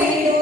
see.